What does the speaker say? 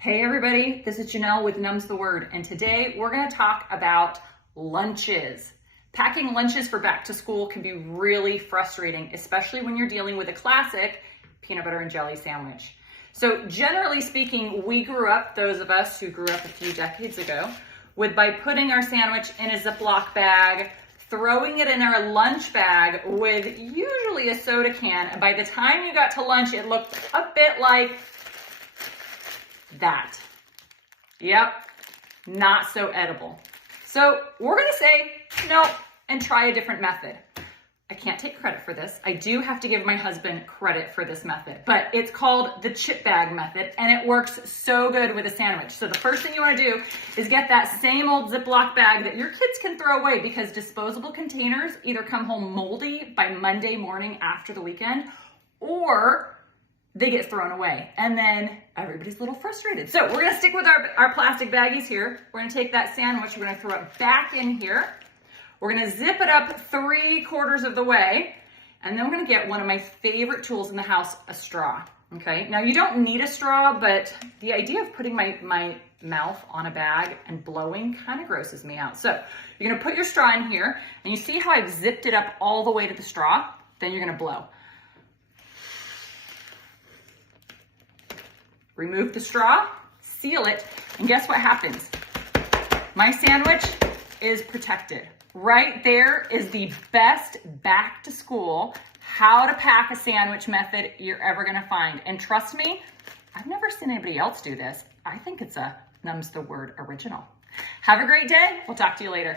Hey everybody, this is Janelle with Numbs the Word, and today we're going to talk about lunches. Packing lunches for back to school can be really frustrating, especially when you're dealing with a classic peanut butter and jelly sandwich. So generally speaking, we grew up, those of us who grew up a few decades ago, by putting our sandwich in a Ziploc bag, throwing it in our lunch bag with usually a soda can, and by the time you got to lunch, it looked a bit like that. Yep, not so edible. So we're gonna say no and try a different method. I can't take credit for this. I do have to give my husband credit for this method, but it's called the chip bag method, and it works so good with a sandwich. So the first thing you wanna do is get that same old Ziploc bag that your kids can throw away, because disposable containers either come home moldy by Monday morning after the weekend, or they get thrown away, and then everybody's a little frustrated. So we're gonna stick with our plastic baggies here. We're gonna take that sandwich, we're gonna throw it back in here. We're gonna zip it up 3/4 of the way, and then we're gonna get one of my favorite tools in the house, a straw, okay? Now you don't need a straw, but the idea of putting my mouth on a bag and blowing kind of grosses me out. So you're gonna put your straw in here, and you see how I've zipped it up all the way to the straw? Then you're gonna blow. Remove the straw, seal it, and guess what happens? My sandwich is protected. Right there is the best back to school how to pack a sandwich method you're ever gonna find. And trust me, I've never seen anybody else do this. I think it's a Numbs the Word original. Have a great day. We'll talk to you later.